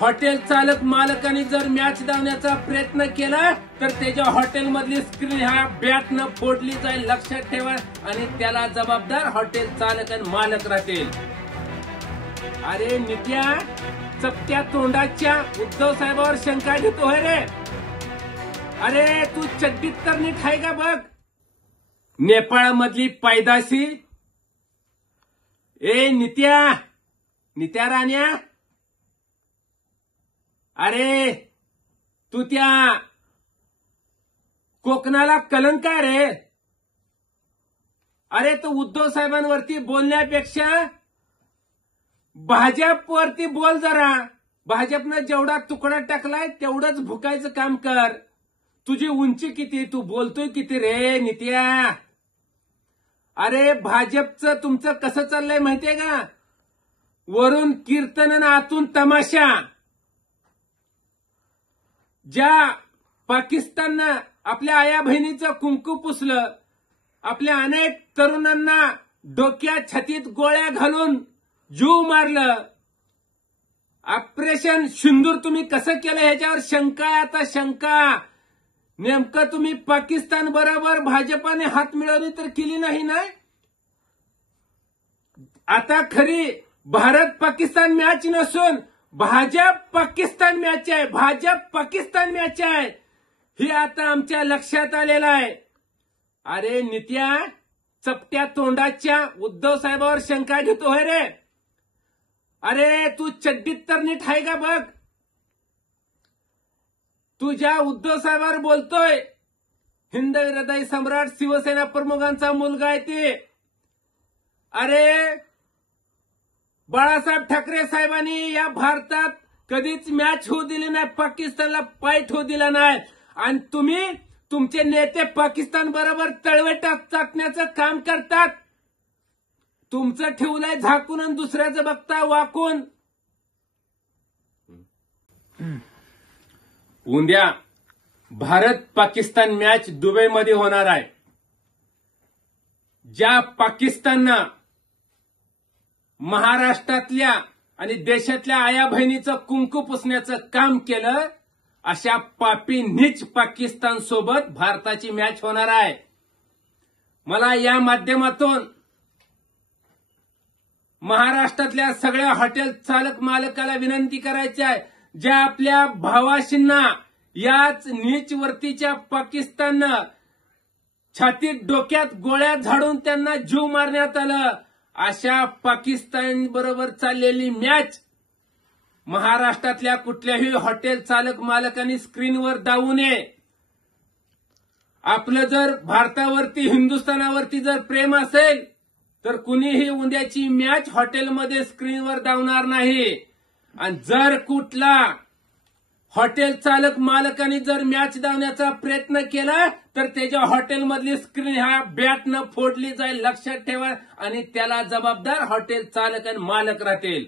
Hotel चालक मालकाने जर मॅच धावण्याचा प्रयत्न केला तर त्याच्या हॉटेलमधली स्क्रीन ह्या बॅटनं फोडली जाईल, लक्षात ठेवा. आणि त्याला जबाबदार हॉटेल चालक आणि मालक राहतील. अरे नित्या, चपट्या तोंडाच्या उद्धव साहेबांवर शंका घेतोय रे. अरे तू चड्डीत तर नीट आहे का बघ. नेपाळ मधली पैदाशी. ए नित्या राण्या, अरे तू त्या कोकणाला कलंक आहे रे. अरे तो उद्धव साहेबांवरती बोलण्यापेक्षा भाजपवरती बोल जरा. भाजपनं जेवढा तुकडा टाकलाय तेवढंच भुकायचं काम कर. तुझी उंची किती, तू बोलतोय किती रे नित्या. अरे भाजपचं तुमचं कसं चाललंय माहितीये का, वरून कीर्तन आणि आतून तमाशा. ज्या पाकिस्ताननं आपल्या आया बहिणीचं कुंकू पुसलं, आपल्या अनेक तरुणांना डोक्यात छातीत गोळ्या घालून जीव मारलं, ऑपरेशन सिंदूर तुम्ही कसं केलं ह्याच्यावर शंका आहे आता, शंका. नेमकं तुम्ही पाकिस्तान बरोबर भाजपाने हात मिळवली तर केली नाही ना. आता खरी भारत पाकिस्तान मॅच नसून भाजप पाकिस्तान मॅच आहे, भाजप पाकिस्तान मॅच आहे, हे आता आमच्या लक्षात आलेलं आहे. अरे नित्या, चपट्या तोंडाच्या उद्धव साहेबांवर शंका घेतोय रे. अरे तू चड्डीत तर नीट आहे का बघ. तू ज्या उद्धव साहेबांवर बोलतोय, हिंदवी हृदय सम्राट शिवसेना प्रमुखांचा मुलगा आहे ते. अरे बाळासाहेब ठाकरे साहेबांनी या भारतात कधीच मॅच होऊ दिली नाही, पाकिस्तानला पायट होऊ दिला नाही. आणि तुम्ही तुमचे नेते पाकिस्तान बरोबर तळवेटा चाकण्याचं काम करतात. तुमचं ठेवलंय झाकून आणि दुसऱ्याचं बघता वाकून. उद्या भारत पाकिस्तान मॅच दुबईमध्ये होणार आहे. ज्या पाकिस्ताननं महाराष्ट्रातल्या आणि देशातल्या आया बहिणीचं कुंकू पुसण्याचं काम केलं, अशा पापी नीच पाकिस्तान सोबत भारताची मॅच होणार आहे. मला या माध्यमातून महाराष्ट्रातल्या सगळ्या हॉटेल चालक मालकाला विनंती करायची आहे, ज्या आपल्या भावाशींना याच नीच वर्तीच्या पाकिस्ताननं छातीत डोक्यात गोळ्या झाडून त्यांना जीव मारण्यात आलं, अशा पाकिस्तान बरोबर चाललेली मॅच महाराष्ट्रातल्या कुठल्याही हॉटेल चालक मालकांनी स्क्रीनवर दावू नये. आपलं जर भारतावरती, हिंदुस्थानावरती जर प्रेम असेल तर कुणीही उद्याची मॅच हॉटेलमध्ये स्क्रीनवर दावणार नाही. आणि जर कुठला हॉटेल चालक मालकाने जर मॅच धावण्याचा प्रयत्न केला तर त्याच्या हॉटेलमधली स्क्रीन ह्या बॅटनं फोडली जाईल, लक्षात ठेवा. आणि त्याला जबाबदार हॉटेल चालक आणि मालक राहतील.